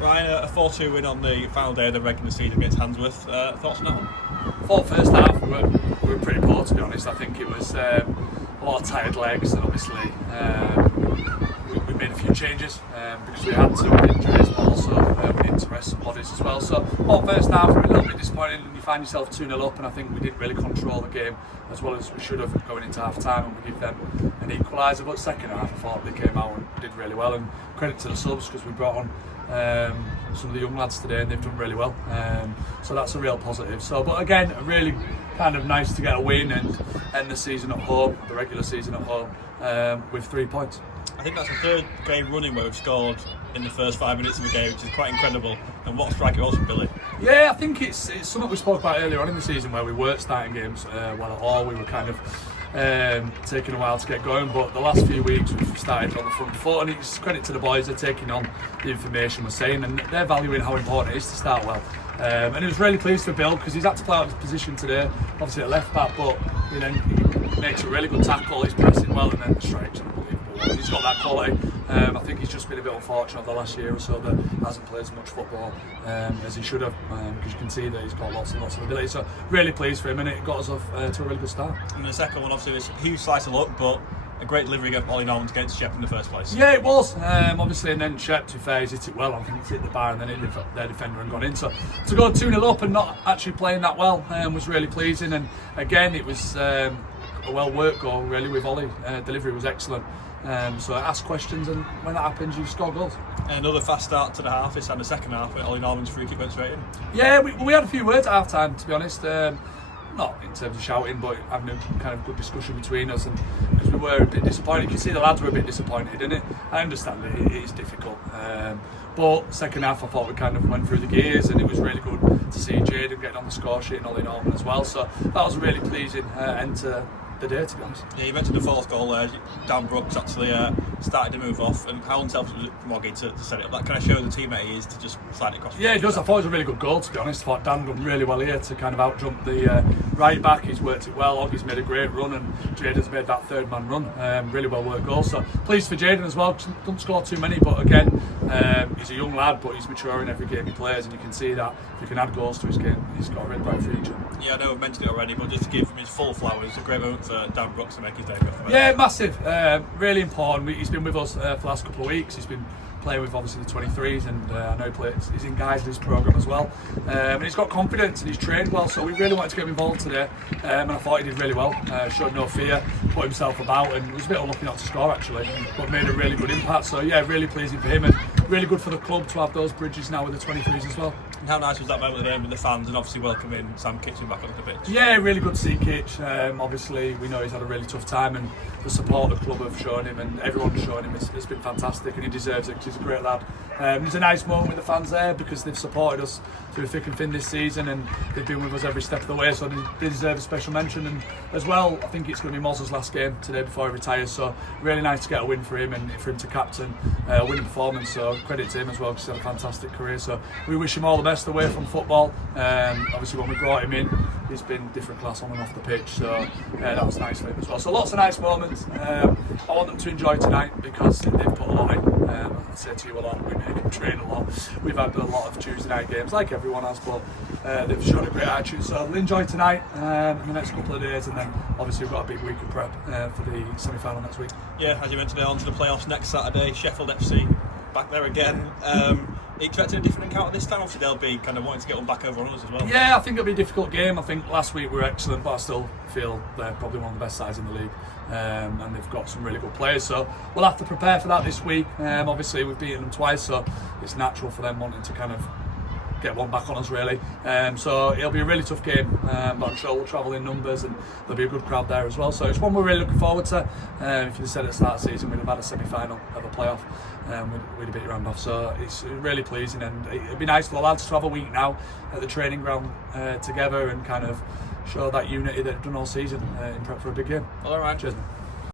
Ryan, a 4-2 win on the final day of the regular season against Handsworth. Thoughts on that one? I thought first half we were pretty poor, to be honest. I think it was a lot of tired legs, and obviously we made a few changes because we had to with injuries, but also we needed to rest some bodies as well. So first half we were a little bit disappointed, and you find yourself 2-0 up, and I think we didn't really control the game as well as we should have going into half time, and we give them an equaliser. But second half I thought they came out and did really well, and credit to the subs because we brought on some of the young lads today and they've done really well, so that's a real positive. So, but again, really kind of nice to get a win and end the season at home, the regular season at home, with 3 points. I think that's the third game running where we've scored in the first 5 minutes of the game, which is quite incredible. And what a strike it was from Billy. Yeah, I think it's something we spoke about earlier on in the season where we weren't starting games well at all. We were kind of taking a while to get going, but the last few weeks we've started on the front foot, and it's credit to the boys. They're taking on the information we're saying, and they're valuing how important it is to start well. And it was really pleased for Bill because he's had to play out his position today, obviously at left back, but he makes a really good tackle. He's pressing well and then strikes unbelievable. He's got that quality. I think he's just been a bit unfortunate the last year or so that hasn't played as much football as he should have, because you can see that he's got lots and lots of ability. So really pleased for him, and it got us off to a really good start. And the second one obviously was a huge slice of luck, but a great delivery of Ollie Norman to get to Shep in the first place. Yeah, it was. Obviously, and then Shep, to be fair, he's hit it well. I think he's hit the bar and then hit their defender and gone in. So to go 2-0 up and not actually playing that well was really pleasing. And again, it was a well worked goal really with Ollie. Delivery was excellent. So ask questions, and when that happens, you score goals. Another fast start to the half. This time the second half, where Ollie Norman's free kick went straight in. Yeah, we had a few words at half time, to be honest. Not in terms of shouting, but having a kind of good discussion between us, and because we were a bit disappointed. You can see the lads were a bit disappointed in it. I understand it is difficult, but second half I thought we kind of went through the gears, and it was really good to see Jaden getting on the score sheet and Ollie Norman as well. So that was a really pleasing end to the day, to be honest. Yeah, you mentioned the fourth goal there. Dan Brooks actually started to move off, and how unselfish was it from Moggy to set it up? That kind of shows the teammate he is to just slide it across. Yeah, it does. I thought it was a really good goal, to be honest. I thought Dan done really well here to kind of out-jump the right back. He's worked it well. Oggy's made a great run, and Jaden's made that third man run. Really well worked goal. So pleased for Jaden as well. Doesn't score too many, but again, he's a young lad, but he's maturing every game he plays, and you can see that if you can add goals to his game, he's got a really bright future. Yeah, I know we've mentioned it already, but just to give him his full flowers, a great moment for Dan Brooks to make his debut. Yeah, massive. Really important. He's been with us for the last couple of weeks. He's been playing with obviously the 23s, and I know he's in Guiseley's programme as well. And he's got confidence and he's trained well, so we really wanted to get him involved today. And I thought he did really well. Showed no fear, put himself about, and was a bit unlucky not to score actually, but made a really good impact. So yeah, really pleasing for him, and really good for the club to have those bridges now with the 23s as well. And how nice was that moment with the fans, and obviously welcoming Sam Kitchen back onto the pitch? Yeah, really good to see Kitch. Obviously, we know he's had a really tough time, and the support the club have shown him and everyone's shown him has been fantastic, and he deserves it because he's a great lad. It's a nice moment with the fans there because they've supported us through thick and thin this season, and they've been with us every step of the way, so they deserve a special mention. And as well, I think it's going to be Moz's last game today before he retires, so really nice to get a win for him and for him to captain a winning performance, so credit to him as well because he's had a fantastic career. So we wish him all the best away from football. Obviously when we brought him in, he's been different class on and off the pitch, so that was nice for him as well. So lots of nice moments. I want them to enjoy tonight because they've put a lot in. I say to you a lot, we make them train a lot. We've had a lot of Tuesday night games like everyone has, but they've shown a great attitude, so they'll enjoy tonight and the next couple of days, and then obviously we've got a big week of prep for the semi-final next week. Yeah, as you mentioned, on to the playoffs next Saturday. Sheffield FC back there again. Are you expecting a different encounter this time? Obviously they'll be kind of wanting to get one back over on us as well. Yeah, I think it'll be a difficult game. I think last week we were excellent, but I still feel they're probably one of the best sides in the league, and they've got some really good players, so we'll have to prepare for that this week. Obviously we've beaten them twice, so it's natural for them wanting to kind of get one back on us really. So it'll be a really tough game, but I'm sure we'll travel in numbers and there'll be a good crowd there as well. So it's one we're really looking forward to. If you'd said at the start of the season we'd have had a semi-final of a playoff, we'd have beat your hand off. So it's really pleasing, and it'd be nice for the lads to have a week now at the training ground together and kind of show that unity that they've done all season in prep for a big game. All right. Cheers, man.